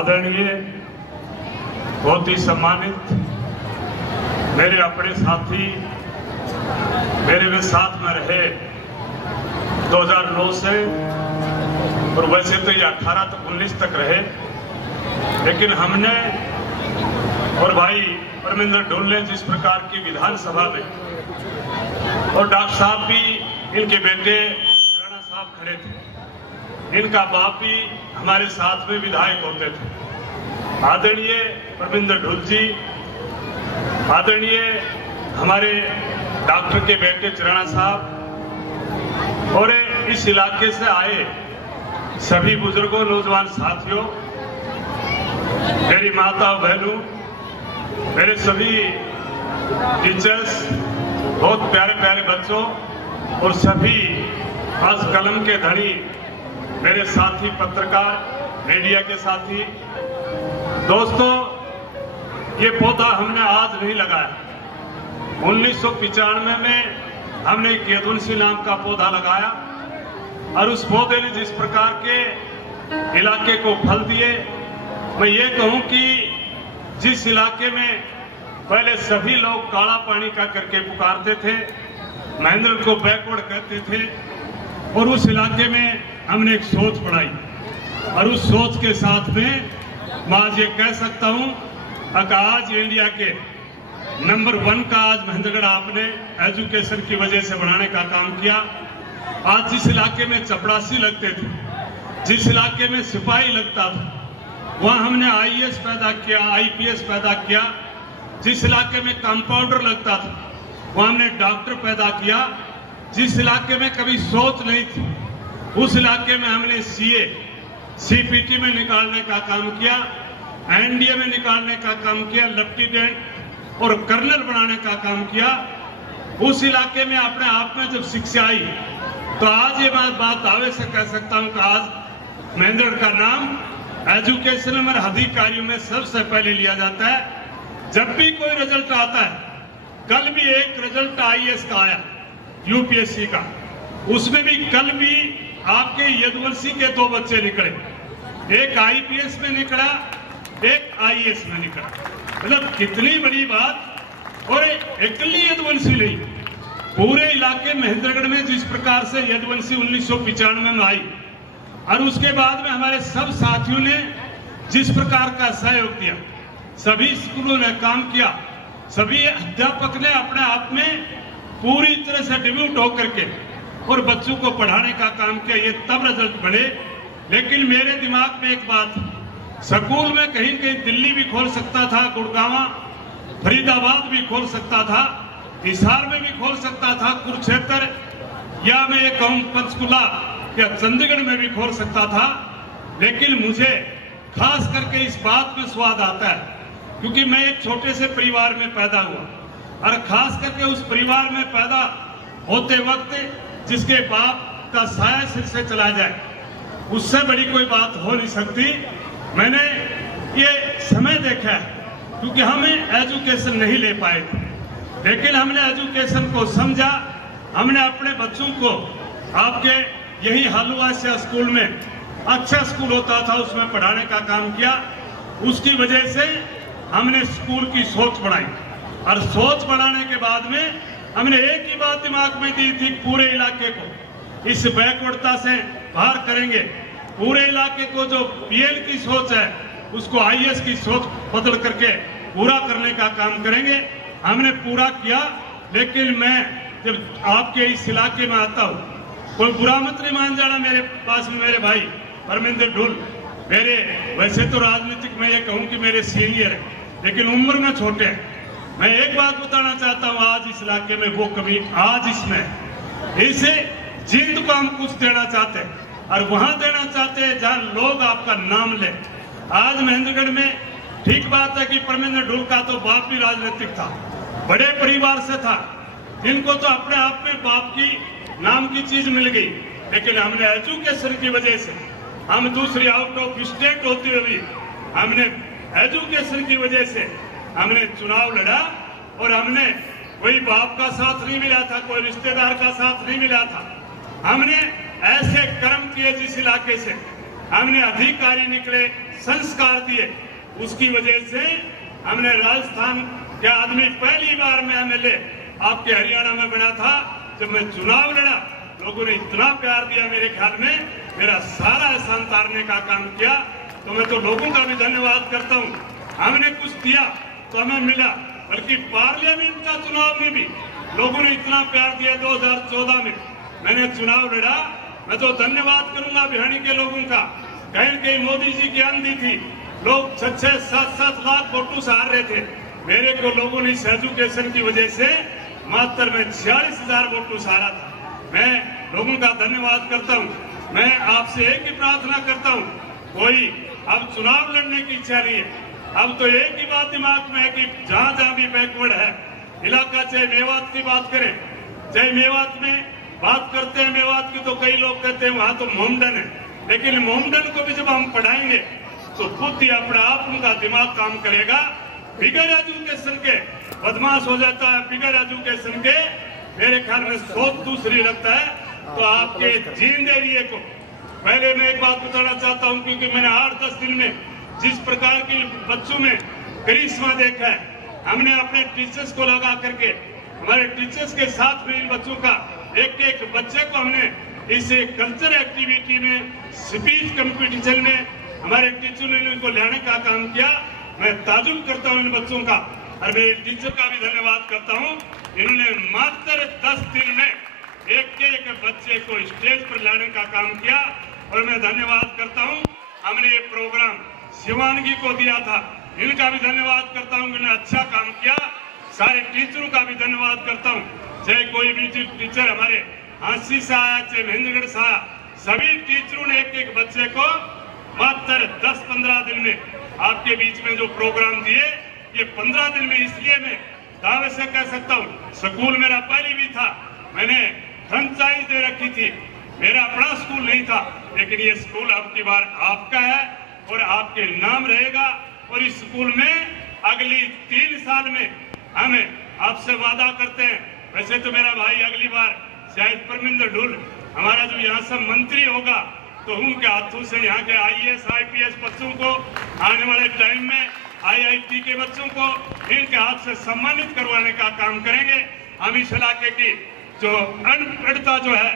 आदरणीय, बहुत ही सम्मानित मेरे अपने साथी, मेरे वे साथ में रहे 2009 से, और वैसे तो ये 18 तक 19 तक रहे, लेकिन हमने और भाई परमिंदर ढुल ने जिस प्रकार की विधानसभा में, और डॉक्टर साहब भी, इनके बेटे राणा साहब खड़े थे, इनका बाप भी हमारे साथ में विधायक होते थे, आदरणीय परमिंदर ढुल जी, आदरणीय हमारे डॉक्टर के बेटे राणा साहब, और इस इलाके से आए सभी बुजुर्गों, नौजवान साथियों, मेरी माता बहनों, मेरे सभी टीचर्स, बहुत प्यारे प्यारे बच्चों, और सभी आज कलम के धनी मेरे साथी पत्रकार, मीडिया के साथी दोस्तों, ये पौधा हमने आज नहीं लगाया। 1995 में हमने यदुवंशी नाम का पौधा लगाया, और उस पौधे ने जिस प्रकार के इलाके को फल दिए, मैं ये कहूं कि जिस इलाके में पहले सभी लोग काला पानी का करके पुकारते थे, महेंद्र को बैकवर्ड कहते थे, और उस इलाके में हमने एक सोच बढ़ाई, और उस सोच के साथ में मैं आज ये कह सकता हूं कि आज इंडिया के नंबर 1 का आज महेंद्रगढ़ आपने एजुकेशन की वजह से बढ़ाने का काम किया। आज जिस इलाके में चपरासी लगते थे, जिस इलाके में सिपाही लगता था, वहां हमने IAS पैदा किया, IPS पैदा किया। जिस इलाके में कंपाउंडर लगता था, वहां हमने डॉक्टर पैदा किया। जिस इलाके में कभी सोच नहीं थी, उस इलाके में हमने CA, CPT में निकालने का काम किया, NDA में निकालने का काम किया, लेफ्टिनेंट और कर्नल बनाने का काम किया। उस इलाके में अपने आप में जब शिक्षा आई, तो आज ये बात दावे से कह सकता हूं कि आज महेंद्रगढ़ का नाम एजुकेशन में अधिकारियों में सबसे पहले लिया जाता है। जब भी कोई रिजल्ट आता है, कल भी एक रिजल्ट IAS का आया, UPSC का, उसमें भी कल भी आपके यदुवंशी के 2 बच्चे निकले, एक IPS में निकला, एक IAS में निकला। मतलब कितनी बड़ी बात। और अकेली यदुवंशी नहीं, पूरे इलाके महेंद्रगढ़ में जिस प्रकार से यदुवंशी 1995 में आई, और उसके बाद में हमारे सब साथियों ने जिस प्रकार का सहयोग दिया, सभी स्कूलों ने काम किया, सभी अध्यापक ने अपने आप में पूरी तरह से डिब्यूट होकर के और बच्चों को पढ़ाने का काम किया, ये तब रिजल्ट बने। लेकिन मेरे दिमाग में एक बात, स्कूल में कहीं कहीं दिल्ली भी खोल सकता था, गुड़गांव, फरीदाबाद भी खोल सकता था, हिसार में भी खोल सकता था, कुरुक्षेत्र, या मैं ये कहूं पंचकुला या चंडीगढ़ में भी खोल सकता था। लेकिन मुझे खास करके इस बात में स्वाद आता है, क्योंकि मैं एक छोटे से परिवार में पैदा हुआ, और खास करके उस परिवार में पैदा होते वक्त जिसके बाप का साया सिर से चला जाए, उससे बड़ी कोई बात हो नहीं सकती। मैंने ये समय देखा है, क्योंकि हमें एजुकेशन नहीं ले पाए थे, लेकिन हमने एजुकेशन को समझा। हमने अपने बच्चों को आपके यही हालुआसिया स्कूल में, अच्छा स्कूल होता था, उसमें पढ़ाने का काम किया। उसकी वजह से हमने स्कूल की सोच बढ़ाई, और सोच बढ़ाने के बाद में हमने एक ही बात दिमाग में दी थी, पूरे इलाके को इस बैकवर्डता से बाहर करेंगे। पूरे इलाके को जो PL की सोच है, उसको IAS की सोच बदल करके पूरा करने का काम करेंगे। हमने पूरा किया। लेकिन मैं जब आपके इस इलाके में आता हूँ, कोई बुरा मत नहीं मान जाना, मेरे पास में मेरे भाई परमिंदर ढुल, मेरे वैसे तो राजनीतिक में ये कहूँ कि मेरे सीनियर है, लेकिन उम्र में छोटे हैं। मैं एक बात बताना चाहता हूँ, आज इस इलाके में वो कमी आज इसमें, इसे जीत को हम कुछ देना चाहते हैं, और वहां देना चाहते हैं जहां लोग आपका नाम ले। आज महेंद्रगढ़ में ठीक बात है कि परमिंदर ढुल का तो बाप भी राजनीतिक था, बड़े परिवार से था, इनको तो अपने आप में बाप की नाम की चीज मिल गई। लेकिन हमने एजुकेशन की वजह से, हम दूसरी आउट ऑफ स्टेट होते हुए भी हमने एजुकेशन की वजह से हमने चुनाव लड़ा, और हमने कोई बाप का साथ नहीं मिला था, कोई रिश्तेदार का साथ नहीं मिला था। हमने ऐसे कर्म किए जिस इलाके से हमने अधिकारी निकले, संस्कार दिए, उसकी वजह से हमने राजस्थान के आदमी पहली बार में एमएलए आपके हरियाणा में बना था। जब मैं चुनाव लड़ा, लोगों ने इतना प्यार दिया, मेरे ख्याल में मेरा सारा एहसान उतारने का काम किया। तो मैं तो लोगों का भी धन्यवाद करता हूँ। हमने कुछ दिया तो हमें मिला, बल्कि पार्लियामेंट का चुनाव में भी लोगों ने इतना प्यार दिया। 2014 में मैंने चुनाव लड़ा, मैं तो धन्यवाद करूंगा भिवानी के लोगों का। कहीं कहीं मोदी जी की आंधी थी, लोग 6-6, 7-7 लाख वोटों से हार रहे थे। मेरे को लोगों ने इस एजुकेशन की वजह से मात्र में 46,000 वोटों से हारा था। मैं लोगों का धन्यवाद करता हूं। मैं आपसे एक ही प्रार्थना करता हूं, कोई अब चुनाव लड़ने की इच्छा नहीं है। अब तो एक ही बात दिमाग में है कि जहां जहां भी बैकवर्ड है इलाका, चाहे मेवात की बात करें, चाहे मेवात में बात करते हैं, मेवात की तो कई लोग कहते हैं वहां तो मोमडन है, लेकिन मोमडन को भी जब हम पढ़ाएंगे तो खुद ही अपने आप उनका दिमाग काम करेगा। बिगर एजुकेशन के बदमाश हो जाता है, बिगर एजुकेशन के मेरे ख्याल में सोच दूसरी रखता है। तो आपके जींद एरिए को पहले मैं एक बात बताना चाहता हूं, क्योंकि मैंने 8-10 दिन में जिस प्रकार की बच्चों में करिश्मा देखा है, हमने अपने टीचर्स को लगा करके, हमारे टीचर्स के साथ में इन बच्चों का एक बच्चे को हमने इस कल्चर एक्टिविटी में, स्पीच कंपटीशन में हमारे टीचर ने इनको लाने का काम किया। मैं ताजुब करता हूं इन बच्चों का, और मेरे टीचर का भी धन्यवाद करता हूं। इन्होंने मात्र 10 दिन में एक बच्चे को स्टेज पर लाने का काम किया, और मैं धन्यवाद करता हूं। हमने ये प्रोग्राम शिवानगी को दिया था, इनका भी धन्यवाद करता हूं, इन्होंने अच्छा काम किया। सारे टीचरों का भी धन्यवाद करता हूं, चाहे कोई भी टीचर हमारे हांसी से आया, चाहे महेंद्रगढ़ से आया, सभी टीचरों ने एक बच्चे को मात्र 10-15 दिन में आपके बीच में जो प्रोग्राम दिए, ये 15 दिन में इसलिए मैं दावे से कह सकता हूँ। स्कूल मेरा पहले भी था, मैंने फ्रेंचाइज दे रखी थी, मेरा अपना स्कूल नहीं था, लेकिन ये स्कूल अब की बार आपका है और आपके नाम रहेगा। और इस स्कूल में अगली 3 साल में हमें आपसे वादा करते हैं, वैसे तो मेरा भाई अगली बार शायद परमिंदर ढुल हमारा जो यहाँ से मंत्री होगा, तो उनके हाथों से यहाँ के IAS IPS बच्चों को आने वाले टाइम में IIT के बच्चों को इनके हाथ से सम्मानित करवाने का काम करेंगे। हम इस इलाके की जो अनपढ़ता जो है,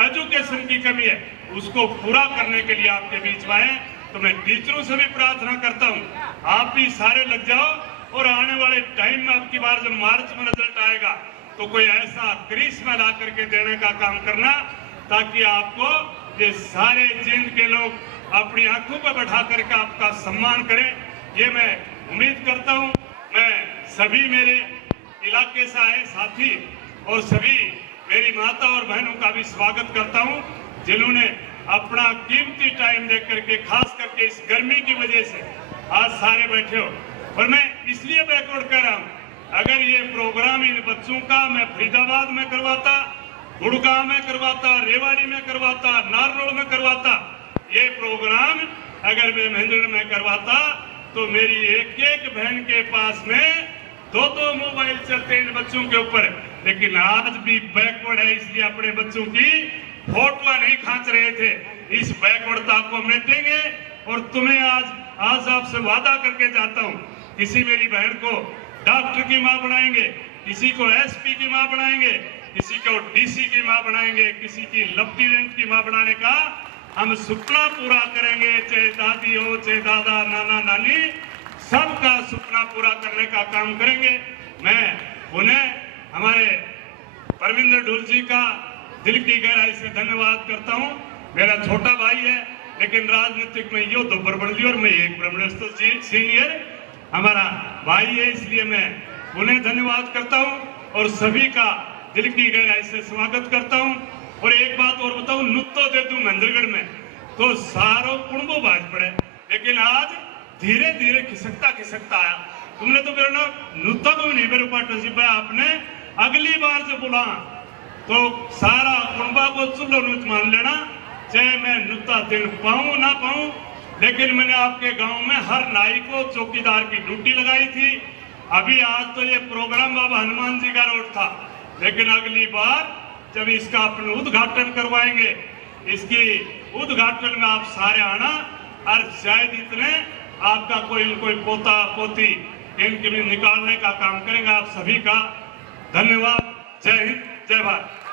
एजुकेशन की कमी है, उसको पूरा करने के लिए आपके बीच में आए। तो मैं टीचरों से भी प्रार्थना करता हूँ, आप भी सारे लग जाओ, और आने वाले टाइम में अब की बार जब मार्च में रिजल्ट आएगा तो कोई ऐसा करिश्मा ला करके देने का काम करना, ताकि आपको ये सारे जिंद के लोग अपनी आंखों पर बैठा करके आपका सम्मान करें। ये मैं उम्मीद करता हूं। मैं सभी मेरे इलाके से आए साथी और सभी मेरी माता और बहनों का भी स्वागत करता हूं, जिन्होंने अपना कीमती टाइम देख करके, खास करके इस गर्मी की वजह से आज सारे बैठे हो। और मैं इसलिए बैकवर्ड कर रहा हूं, अगर ये प्रोग्राम इन बच्चों का मैं फरीदाबाद में करवाता, गुड़गांव में करवाता, रेवाड़ी में करवाता, नारनौल में करवाता, ये प्रोग्राम अगर मैं महेंद्रगढ़ में करवाता, तो मेरी एक बहन के पास में 2-2 मोबाइल चलते हैं इन बच्चों के ऊपर। लेकिन आज भी बैकवर्ड है, इसलिए अपने बच्चों की फोटो नहीं खींच रहे थे। इस बैकवर्डता को मिटेंगे, और तुम्हें आज आपसे वादा करके जाता हूँ, किसी मेरी बहन को डॉक्टर की माँ बनाएंगे, किसी को SP की माँ बनाएंगे, किसी को DC की माँ बनाएंगे, किसी की लेफ्टिनेंट की माँ बनाने का हम सपना पूरा करेंगे। चाहे दादी हो, चाहे दादा, नाना नानी, सबका सपना पूरा करने का काम करेंगे। मैं उन्हें, हमारे परमिंदर ढुल जी का दिल की गहराई से धन्यवाद करता हूँ। मेरा छोटा भाई है, लेकिन राजनीतिक में यो 2 ब्रह्मणी और मैं एक ब्रह्मणस्थ सीनियर हमारा भाई है, इसलिए मैं उन्हें धन्यवाद करता हूँ और सभी का दिल की गहराई से स्वागत करता हूँ। और एक बात और बताऊं, नुत्तो दे दूं महेंद्रगढ़ में तो सारो कुंभो बाज पड़े, लेकिन आज धीरे धीरे खिसकता आया। तुमने तो मेरा नाम नुत्ता को नहीं मेरे पास सिपाही, आपने अगली बार से बुला तो सारा कुंभा को चुल्लो नुत मान लेना, चाहे मैं नुत्ता दिन पाऊं ना पाऊं। लेकिन मैंने आपके गांव में हर नाई को चौकीदार की ड्यूटी लगाई थी। अभी आज तो ये प्रोग्राम बाबा हनुमान जी का रोड था, लेकिन अगली बार जब इसका अपन उद्घाटन करवाएंगे, इसकी उद्घाटन में आप सारे आना और शायद इतने आपका कोई पोता पोती इनके भी निकालने का काम करेंगे। आप सभी का धन्यवाद। जय हिंद, जय भारत।